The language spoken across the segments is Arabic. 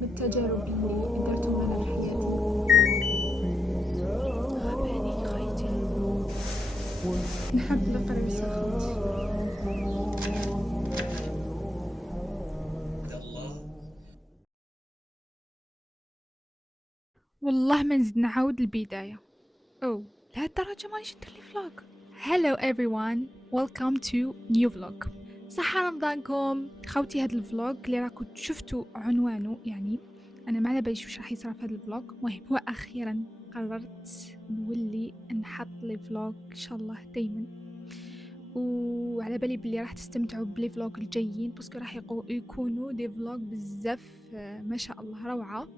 من التجارب اللي درتهم انا في حياتي. غاباني خيتي، نحب القريصة خوتي. والله ما نزيد نعاود البداية. لهالدرجة مانيش ندير لي فلوق. Hello everyone, welcome to new vlog. صحة رمضانكم خوتي. هاد الفلوق اللي راكو شفتوا عنوانه، يعني انا ما على باليش واش راح يصرى في هاد الفلوق. المهم هو اخيرا قررت نولي نحط لي فلوق ان شاء الله دايما، وعلى بالي بلي راح تستمتعوا بلي فلوق الجايين باسكو راح يكونوا دي فلوق بزاف ما شاء الله روعة.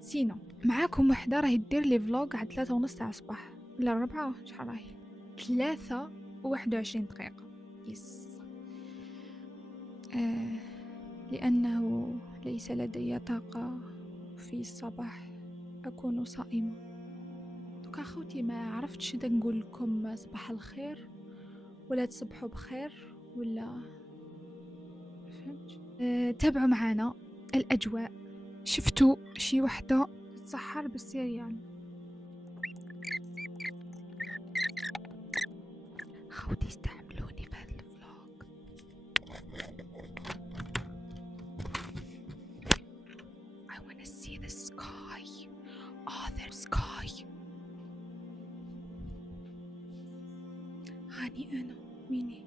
سينا معاكم وحده راهي دير لي فلوق على 3:30 تاع الصباح ولا 4 شحال راهي 3:21 دقيقة. يس لأنه ليس لدي طاقة في الصباح، أكون صائمة. دوكا خوتي ما عرفتش إذا نقول لكم صباح الخير ولا تصبحوا بخير ولا فهمت. تابعوا معانا الأجواء. شفتوا شي وحدة تسحر بالسيريال. خوتي استحملوني في هذا الفلوق. I wanna see the sky. Oh, there's sky. هاني أنا ويني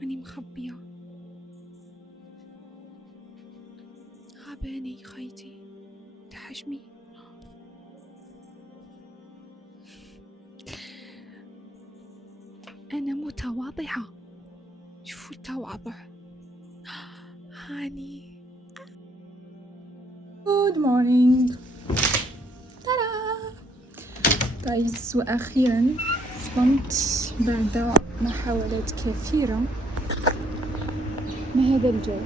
هاني مخبية. غاباني خيتي تحشمي. أنا متواضعة، شوفوا التواضع. هاني Good morning. ترى جايز، وأخيرا صمت بعد محاولات كثيرة. ما هذا الجو؟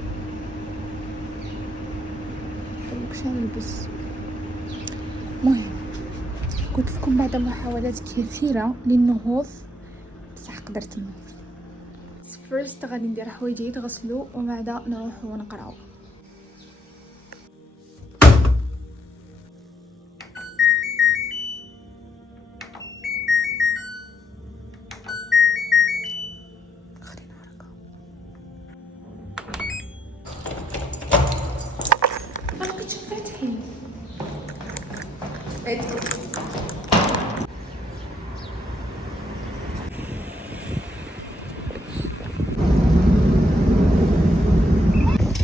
شو نلبس؟ مهم قلت لكم بعد محاولات كثيرة للنهوض بصح قدرت نوض. فيرست غادي ندير حوايجي يتغسلوا ومن بعد نروح ونقراو. خلينا نرقى. ما لقيتش فاتحين.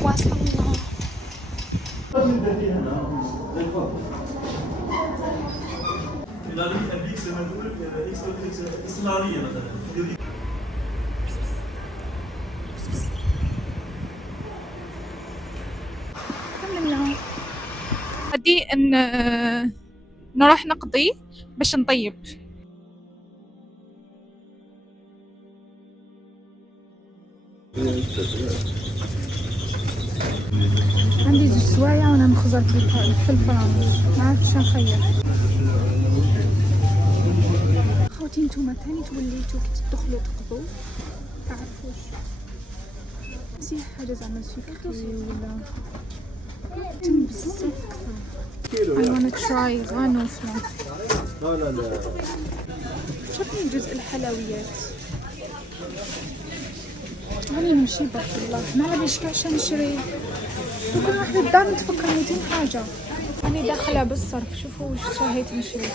وصلنا. كملنا. غادي نروح نقضي باش نطيب. عندي 2 سوايع وانا نخزر في الفرن، ما عرفتش نخير. خوتي نتوما تاني توليتو كي تدخلوا تقضوا تعرفوش شي حاجه زعما سكري ولا تم بزاف كثر. I wanna try غانوفلا. لا شوفي جزء الحلويات. راني نمشي برك والله ما علاباليش كاع شنو نشري. كل واحد الدار نتفكر 200 حاجه. راني داخله بالصرف، شوفوا واش شهيت نشري.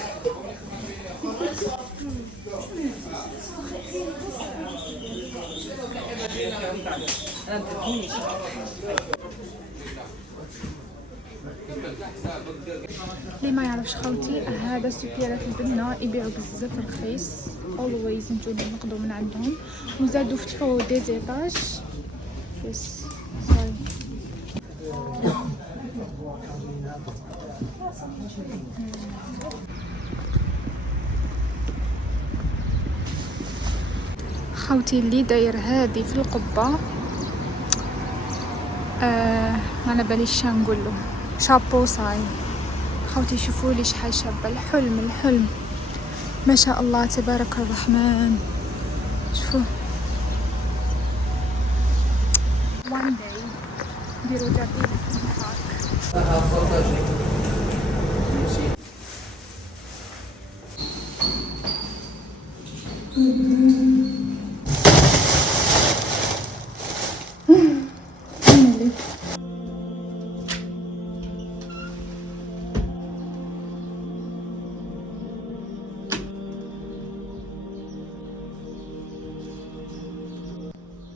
اللي ما يعرفش خوتي، هذا سوبيرات البنه يبيعوا بزاف رخيص. always نجيو نقضوا من عندهم، وزادوا فتحوا دي زيطاج. يس صاي خوتي اللي داير هادي في القبه ما على باليش نقول له شابو صاي. خوتي شوفوا لي شحال شابه. الحلم ما شاء الله تبارك الرحمن. شوفوا one day نديرو جاردينا في البارك.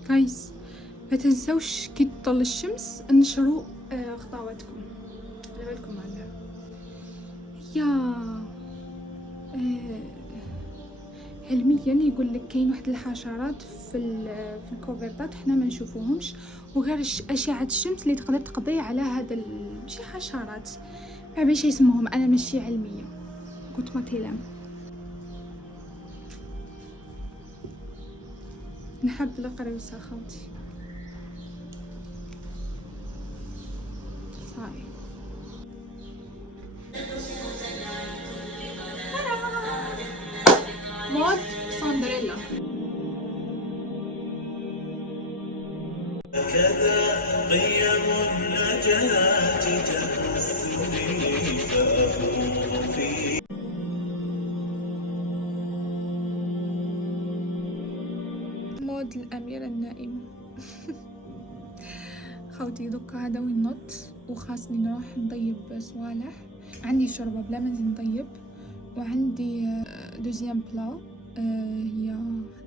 جايز ما تنسوش كي تطل الشمس انشروا خطواتكم على بالكم عليها. يا علميا يقول لك كاين واحد الحشرات في الكوفرتات حنا ما نشوفوهمش، وغير اشعه الشمس اللي تقدر تقضي على هذا ماشي حشرات، ما باش يسموهم، انا ماشي علميه، قلت ما تيلم. نحب القريوسه خالتي صاي. مود سندريلا. هكذا قيم النجاة تهزني فأخوض في مود الأميرة النائمة. خوتي دوكا هذا وين نط وخاصني نروح نطيب صوالح. عندي شوربة بلا ما نزيد نطيب، وعندي دوزيام بلا هي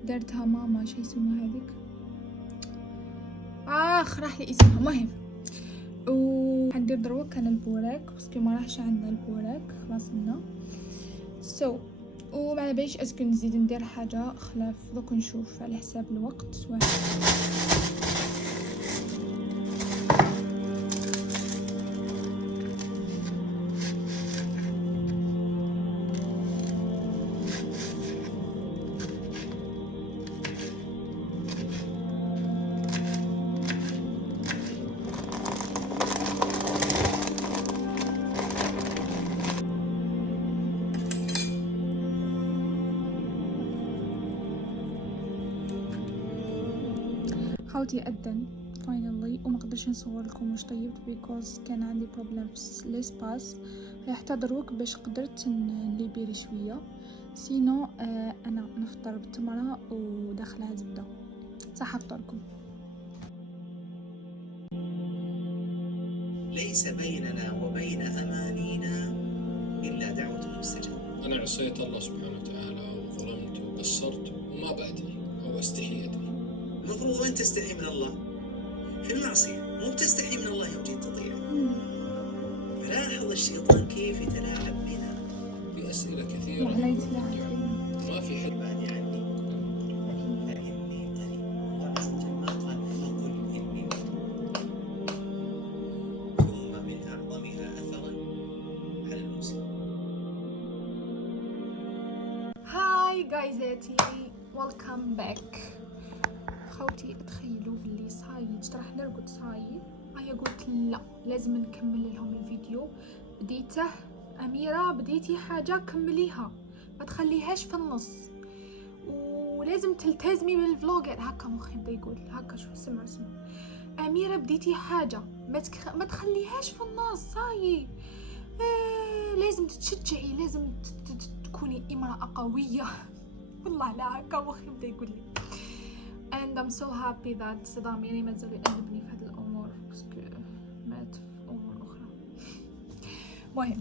دارتها ماما، شي يسموها هذيك، راح لي اسمها، مهم. وحندير دروك انا البوراك باسكو ما راحش عندنا البوراك، خلاص لنا وما باليش اسكو نزيد ندير حاجه خلاف، دوك نشوف على حساب الوقت. خوتي أذن فاينالي، وما قدرتش نصور لكم واش طيبت بيكوز كان عندي بروبليم في ليسباس، ريحت دروك باش قدرت نليبيري شويه، سينو انا نفطر بالتمره وداخلها زبده. صح فطركم. ليس بيننا وبين أمانينا إلا دعوة مستجابة. أنا عصيت الله سبحانه وتعالى وظلمت وقصرت وما بأدري أو أستحي أدري. المفروض وين تستحي من الله؟ في المعصية، مو بتستحي من الله يوم جيت تطيع. فلاحظ الشيطان كيف يتلاعب بنا. في أسئلة كثيرة ما في حل. بعد عني فإني قريب. الله عز وجل ما قال فقل إني ثم من أعظمها أثرا على المسلم. هاي جايزاتي، ويلكم باك. خوتي تخيلوا باللي صاي جيت راح نرقد صاي، هيا قلت لا لازم نكمل لهم الفيديو، بديته. أميرة بديتي حاجة كمليها، ما تخليهاش في النص، ولازم تلتزمي بالفلوج. هكا مخي بدا يقول هكا، شو سمع أميرة بديتي حاجة ما تخليهاش في النص صاي. لازم تتشجعي، لازم تكوني امرأة قوية. والله لا هكا مخي بدا يقول لي. and I'm so happy that صدام يعني ما زال يأدبني في هذه الأمور، باسكو مات في أمور أخرى. مهم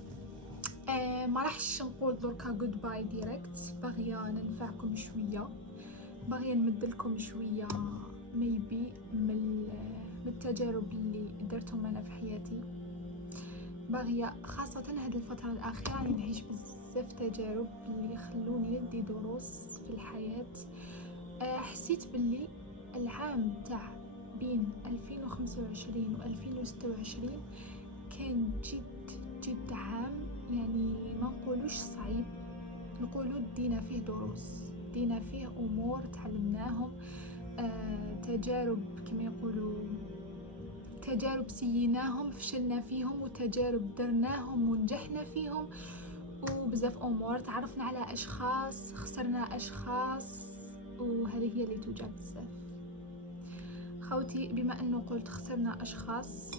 ما راحش نقول دركا جود باي ديريكت، باغية ننفعكم شوية، باغية نمدلكم شوية ميبي من التجارب اللي درتهم أنا في حياتي، باغية خاصة هذه الفترة الأخيرة راني نعيش بزاف تجارب اللي خلوني ندي دروس في الحياة. حسيت باللي العام تاع بين 2025 و 2026 كان جد عام، يعني ما نقولوش صعيب، نقولو دينا فيه دروس، دينا فيه امور تعلمناهم، تجارب كما يقولوا، تجارب سيناهم فشلنا فيهم، وتجارب درناهم ونجحنا فيهم، وبزاف امور تعرفنا على اشخاص، خسرنا اشخاص، وهذه هي اللي توجع بزاف. خوتي بما انه قلت خسرنا اشخاص،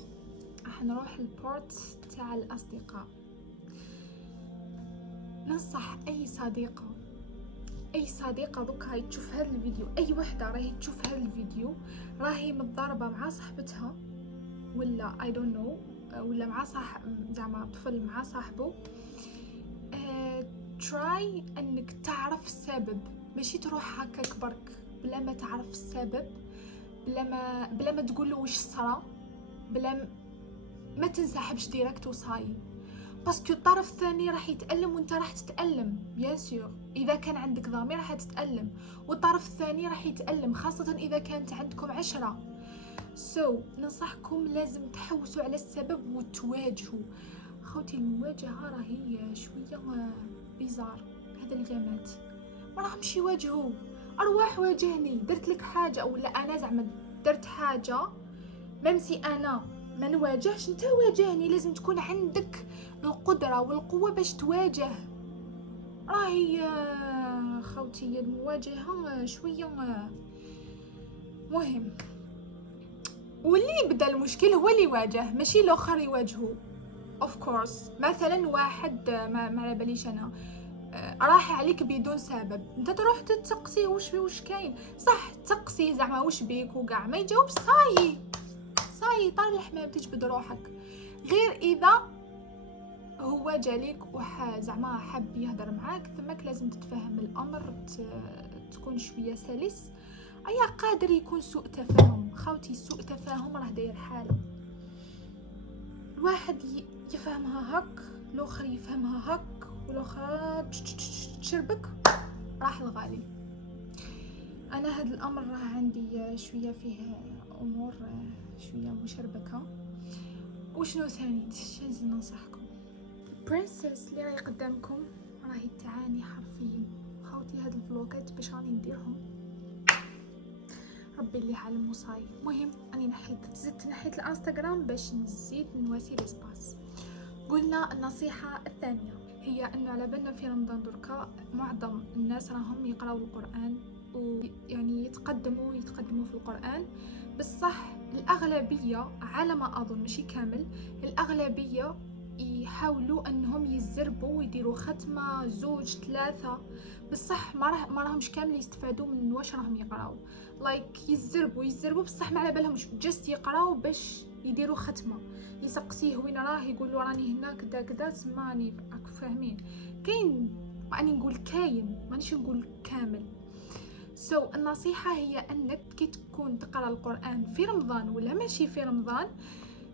راح نروح البورت تاع الاصدقاء. ننصح اي صديقه دوكا تشوف هذا الفيديو، اي وحده راهي تشوف هذا الفيديو راهي متضاربه مع صاحبتها ولا اي دون نو، ولا مع زعما طفل مع صاحبه، تراي انك تعرف السبب، ماشي تروح هكاك برك بلا ما تعرف السبب، بلا ما تقول له واش صرا، بلا ما تنسحبش ديريكت وصاي، باسكو الطرف الثاني راح يتألم وانت راح تتألم بيان سور. اذا كان عندك ضمير راح تتألم والطرف الثاني راح يتألم، خاصة اذا كانت عندكم 10. ننصحكم لازم تحوسوا على السبب وتواجهوا. خوتي المواجهة راهي شوية بيزار، هذا الجامات ما راهمش يواجهوا. ارواح واجهني، درت لك حاجة ولا انا زعما درت حاجة، ممسي انا ما نواجهش انت واجهني. لازم تكون عندك القدرة والقوة باش تواجه. راهي خوتي المواجهة شوية مهم، واللي يبدا المشكل هو اللي يواجه ماشي الاخر يواجهه. اوف كورس مثلا واحد ما على باليش انا راح عليك بدون سبب، انت تروح تتسقسيه واش كاين، صح تسقسي زعما واش بيك وكاع ما يجاوبش، صاي طار الحمام تجبد روحك. غير اذا هو جاليك زعما حاب يهضر معاك، ثمك لازم تتفهم الامر، تكون شويه سلس. ايا قادر يكون سوء تفاهم. خوتي سوء تفاهم راه داير حاله، الواحد يفهمها هك، الاخر يفهمها هك، والاخر تشربك راح الغالي. انا هذا الامر راه عندي شويه فيه امور شويه مشربكه. وشنو ثاني شنزيد ننصحكم؟ برنسس اللي راهي قدامكم راهي تعاني حرفيا. خوتي هاد الفلوقات باش راني نديرهم ربي اللي عالم وصاي. المهم اني زدت نحيت الانستغرام باش نزيد نواسي ليسباس. قلنا النصيحه الثانيه هي انه على بالنا في رمضان دركا معظم الناس راهم يقراو القران ويعني يتقدموا في القران، بصح الاغلبيه على ما اظن ماشي كامل، الاغلبيه يحاولوا انهم يزربوا ويديروا ختمه 2 3، بصح ما راهمش كامل يستفادوا من واش راهم يقراو. يزربوا بصح ما على بالهمش جست يقراو باش يديروا ختمه. يسقسيه وين راه، يقول له راني هنا كذا سماني راكم فاهمين. كاين ماني نقول كاين مانيش نقول كامل. النصيحه هي انك كي تكون تقرا القران في رمضان ولا ماشي في رمضان،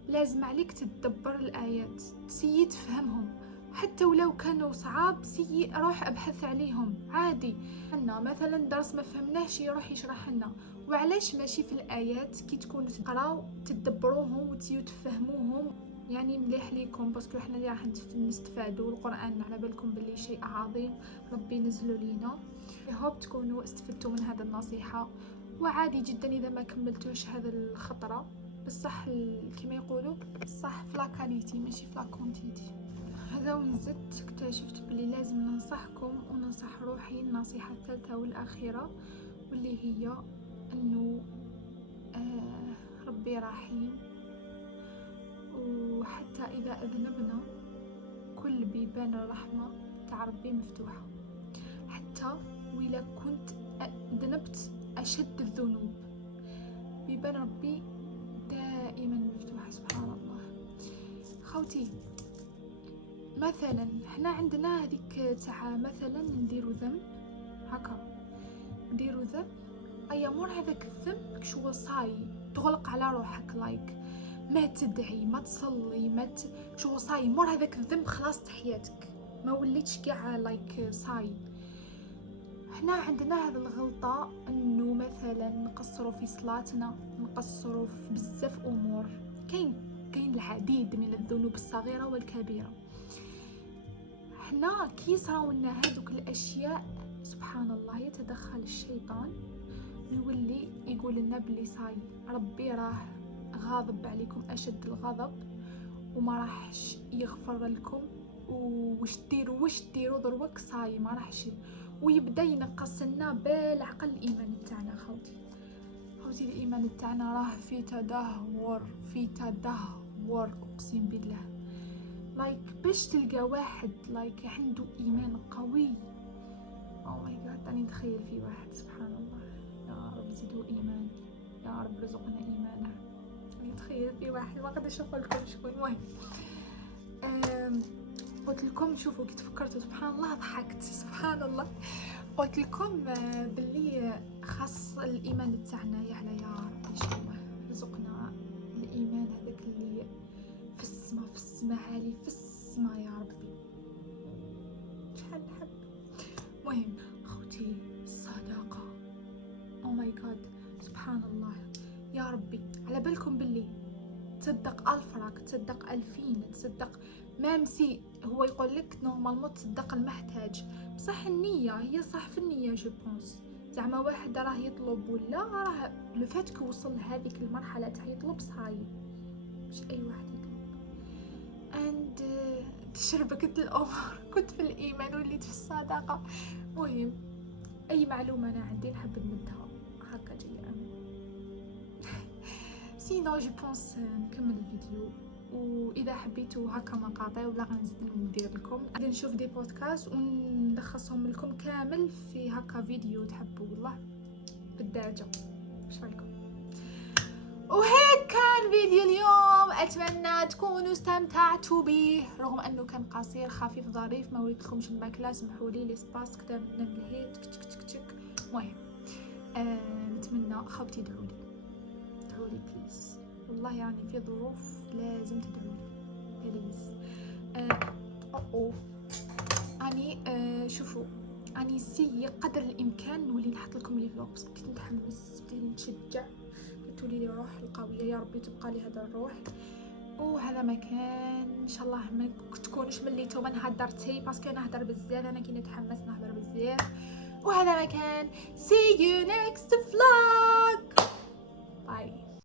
لازم عليك تتدبر الايات، تسيي تفهمهم، حتى ولو كانوا صعاب سيي روح ابحث عليهم عادي. عندنا مثلا درس ما فهمناهش يروح يشرح لنا، وعلاش ماشي في الايات كي تكونوا تقراو تدبروهم وتسيو تفهموهم، يعني مليح ليكم باسكو احنا اللي راح نستفادوا. القران على بالكم باللي شيء عظيم ربي نزلوا لينا. هوب تكونوا استفدتوا من هذه النصيحه، وعادي جدا اذا ما كملتوش هذا الخطره، بصح كما يقولوا صح فلاكاليتي ماشي فلاكونتيتي. هذا وين زدت اكتشفت بلي لازم ننصحكم وننصح روحي النصيحة الثالثة والأخيرة، واللي هي أنه ربي رحيم، وحتى إذا أذنبنا كل بيبان الرحمة تاع ربي مفتوحة، حتى وإلا كنت ذنبت أشد الذنوب بيبان ربي دائما مفتوحة. سبحان الله. خوتي مثلا احنا عندنا هذيك تاع مثلا نديرو ذنب هكا، نديرو ذنب ايا مور هذاك الذنب شو صاي تغلق على روحك، ما تدعي ما تصلي شو صاي مور هذاك الذنب خلاص حياتك ما وليتش كاع صاي. احنا عندنا هذه الغلطة انه مثلا نقصروا في صلاتنا، نقصروا في بزاف امور. كاين العديد من الذنوب الصغيرة والكبيرة. احنا كي صراولنا هذوك الاشياء سبحان الله يتدخل الشيطان ويولي يقول لنا بلي صاي ربي راه غاضب عليكم اشد الغضب وما راحش يغفر لكم، واش ديروا دروك صاي ما راحش، ويبدا ينقص لنا بالعقل الايمان تاعنا. خوتي خوتي الايمان تاعنا راه في تدهور، في تدهور اقسم بالله. لايك باش تلقى واحد لايك عنده ايمان قوي، او ماي جاد راني نتخيل في واحد سبحان الله. يا رب زيدوا ايمان، يا رب رزقنا ايمانا. راني نتخيل في واحد ما قدرتش نقول لكم شكون. المهم قلت لكم شوفوا كي تفكرتوا سبحان الله ضحكت سبحان الله. قلت لكم باللي خاص الايمان تاعنا يعلى يا رب ان شاء الله. رزقنا الايمان هذاك اللي في السما، في السما عالي، في السما يا ربي شحال نحب. المهم خوتي الصداقه او ماي جاد سبحان الله يا ربي. على بالكم باللي تصدق 1000 راك تصدق 2000 تصدق مامسي. هو يقول لك نورمالمون تصدق المحتاج، بصح النيه هي صح في النيه جو بونس. زعما واحد راه يطلب ولا راه لو فات كو وصل لهذيك المرحله تاع يطلب صاي، مش اي واحد يطلب. اند تشربكت الامور كنت في الايمان وليت في الصداقه. مهم اي معلومه انا عندي نحب نمدها هكا جايه انا. سينو جو بونس نكمل الفيديو، واذا حبيتوا هكا مقاطع ولا غنزيد ندير لكم غادي نشوف دي بودكاست ونلخصهم لكم كامل في هكا فيديو تحبوا والله بالدارجه. واش رايكم؟ وهيك كان فيديو اليوم، اتمنى تكونوا استمتعتوا به رغم انه كان قصير خفيف ظريف. ما وريت لكمش الماكله سمحوا لي سباس كذا نملهي تك تك تك تك. المهم نتمنى خوتي ادعوا لي بليز، والله يعني في ظروف لازم تدعوا لي بليز. اني شوفوا اني سي قدر الامكان نولي نحط لكم لي فلوغز. بديت نتحمس، بديت نتشجع، تولي لي روح القويه يا ربي تبقى لي هذا الروح. وهذا مكان ان شاء الله ما تكونوش مليتو نهضرتي باسكو انا نهضر بزاف، انا كي نتحمس نهضر بزاف. وهذا مكان see you next vlog.